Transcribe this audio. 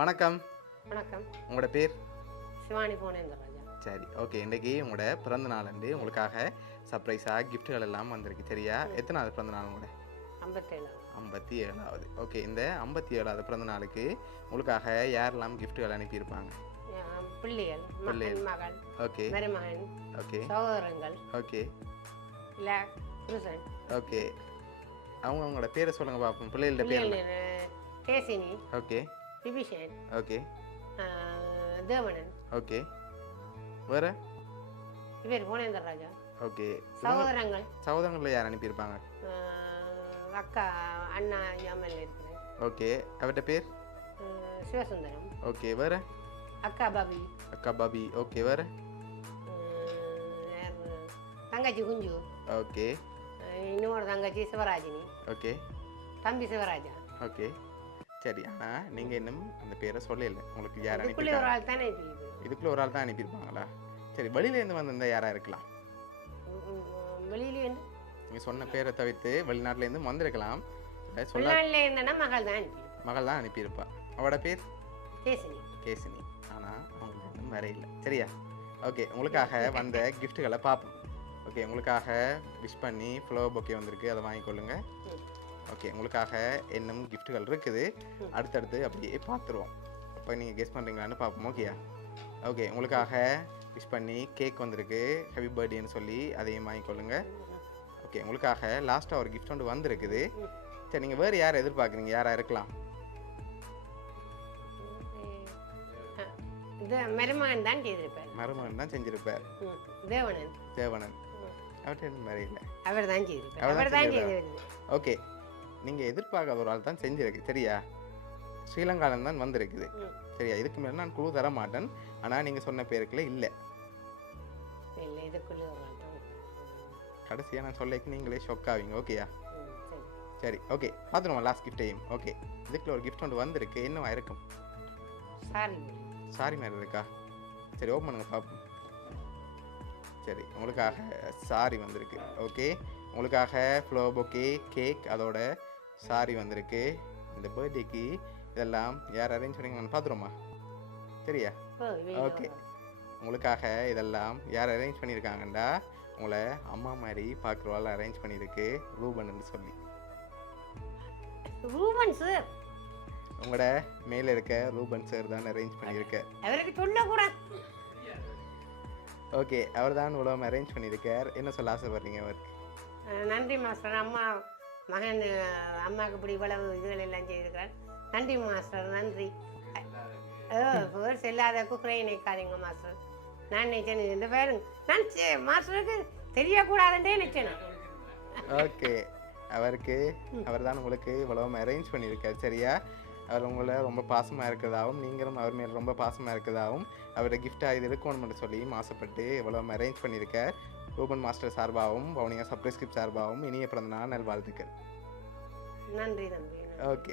வணக்கம். வணக்கம். உங்களோட பேர்? சிவானி போனேந்திரராஜா. சரி, ஓகே. இன்னைக்கு உங்களோட பிறந்த நாளன்று உங்களுக்காக சர்ப்ரைஸாக கிஃப்ட்டுகள் எல்லாம் வந்திருக்கு. சரியா? எத்தனாவது பிறந்த நாள் உங்களோட? 57. 57வது. ஓகே. இந்த 57வது பிறந்த நாளுக்கு உங்களுக்காக யாரெல்லாம் கிஃப்ட்டுகள் அனுப்பியிருப்பாங்க? பிள்ளைகள், மகன், மகள், ஓகே மருமகன், ஓகே சகோதரங்கள், ஓகே இல்லை புருஷன். ஓகே. அவங்களோட பேரை சொல்லுங்க பார்ப்போம். பிள்ளைகளோட பேர் என்ன? Kesini, okay Vibishan, okay Devanan. Okay. வேறு? இவர் போனேந்திரராஜா. ஓகே. சகோதரங்கள் யார் அனுப்பியிருப்பாங்க? அக்கா, அண்ணா யாமல் இருக்கிறேன். ஓகே. அவர்கிட்ட பேர்? சிவசுந்தரம். ஓகே. வேறு? அக்கா பாபி. அக்கா பாபி. ஓகே. வேறு? தங்கச்சி குஞ்சு. ஓகே. இன்னொரு தங்கச்சி சிவராஜினி. ஓகே. தம்பி சிவராஜா. ஓகே. சரி, ஆனால் நீங்கள் இன்னும் அந்த பேரை சொல்லல. உங்களுக்கு யார் இதுக்குள்ளே ஒரு ஆள் தானே இதுக்குள்ளே ஒரு ஆள் தான் அனுப்பியிருப்பாங்களா? சரி, வெளியிலேருந்து வந்திருந்தால் யாராக இருக்கலாம்? வெளியிலேருந்து நீங்கள் சொன்ன பேரை தவிர்த்து வெளிநாட்டிலேருந்து வந்திருக்கலாம். வெளிநாட்டிலேருந்துன்னா மகள் தான் அனுப்பியிருப்பா. அவளோட பேர்? கேசினி. கேசினி. ஆனால் அவங்களுக்கு இன்னும் வர இல்லை. சரியா? ஓகே. உங்களுக்காக வந்த கிஃப்ட்டுகளை பார்ப்போம். ஓகே. உங்களுக்காக விஷ் பண்ணி ஃப்ளவர் பொக்கே வந்திருக்கு, அதை வாங்கிக்கொள்ளுங்க. ஓகே. உங்களுக்காக இன்னும் கிஃப்ட்டுகள் இருக்குது. அடுத்தடுத்து அப்படியே பார்த்துருவோம். அப்போ நீங்கள் கெஸ் பண்ணுறீங்களான்னு பார்ப்போம். ஓகேயா? ஓகே. உங்களுக்காக விஷ் பண்ணி கேக் வந்திருக்கு, ஹாப்பி பர்த்டேன்னு சொல்லி அதையும் வாங்கிக்கொள்ளுங்க. ஓகே. உங்களுக்காக லாஸ்ட்டாக ஒரு கிஃப்ட் ஒன்று வந்திருக்குது. சரி, நீங்கள் வேறு யாரை எதிர்பார்க்குறீங்க? யாராக இருக்கலாம்? மருமகன் தான் செய்திருப்பார். மருமகன் தான் செஞ்சிருப்பார். தேவனன். அவர்கிட்ட இன்னும் வேற இல்லை. அவர் தான் செய்திருப்பார். ஓகே. நீங்கள் எதிர்பார்க்காத ஒரு ஆள் தான் செஞ்சிருக்கு. சரியா? ஸ்ரீலங்காவில் தான் வந்திருக்குது. சரியா? இதுக்கு மேலே நான் குழு தர மாட்டேன். ஆனால் நீங்கள் சொன்ன பேருக்குள்ள இல்லை. கடைசியாக நான் சொல்லிக்கு நீங்களே ஷொக் ஆவீங்க. ஓகேயா? சரி, ஓகே. பார்த்துருவோம் லாஸ்ட் கிஃப்டையும். ஓகே. இதுக்குள்ள ஒரு கிஃப்ட் ஒன்று வந்திருக்கு. என்னவா இருக்கும்? சாரி மாதிரி இருக்கா? சரி, ஓப்பன் பண்ணுங்க பார்ப்போம். சரி, உங்களுக்காக சாரி வந்திருக்கு. ஓகே. உங்களுக்காக ஃப்ளவர் பொக்கே, கேக், அதோட சாரி வந்திருக்கு. இந்த பர்த்டேக்கு இதெல்லாம் யார் அரேஞ்ச் பண்ணிங்கன்னு பார்த்துருமா? சரியா? ஓகே. உங்களுக்காக இதெல்லாம் யார் அரேஞ்ச் பண்ணியிருக்காங்கண்டா, உங்களை அம்மா மாதிரி பார்க்குறவாள் அரேஞ்ச் பண்ணியிருக்கு, ரூபன் சொல்லி. ரூபன் சார்? உங்களோட மேலே இருக்க ரூபன் சார் தான் அரேஞ்ச் பண்ணியிருக்க. அவருக்கு சொல்லக்கூடாது. ஓகே. அவர் தான் இவ்வளோ அரேஞ்ச் பண்ணியிருக்கார். என்ன சொல்ல ஆசைப்படுறீங்க அவருக்கு? நன்றி மாஸ்டர். மகன் அம்மாவுக்கு இப்படி இவ்வளவு இதுகள் எல்லாம் செய்திருக்கிறார். நன்றி மாஸ்டர், நன்றி. செல்லாத குக்கரை நினைக்காதீங்க மாஸ்டர். நான் நினைச்சேன் இந்த பேருங்க நான் மாஸ்டருக்கு தெரியக்கூடாதுன்றே நினைச்சேன். ஓகே. அவர் தான் உங்களுக்கு இவ்வளோ அரேஞ்ச் பண்ணியிருக்கார். சரியா? அவர் உங்களை ரொம்ப பாசமாக இருக்கிறதாகவும் நீங்களும் அவர் மேலே ரொம்ப பாசமாக இருக்கிறதாகவும் அவரோட கிஃப்டாக இது இருக்கணும்னு சொல்லி ஆசைப்பட்டு இவ்வளோ அரேஞ்ச் பண்ணியிருக்கார். ரூபன் மாஸ்டர் சார்பாகவும் வவுனியா சப்ரைஸ் கிஃப்ட் சார்பாகவும் இனிய பிறந்த நாள் நல்வாழ்த்துக்கள். நன்றி. ஓகே.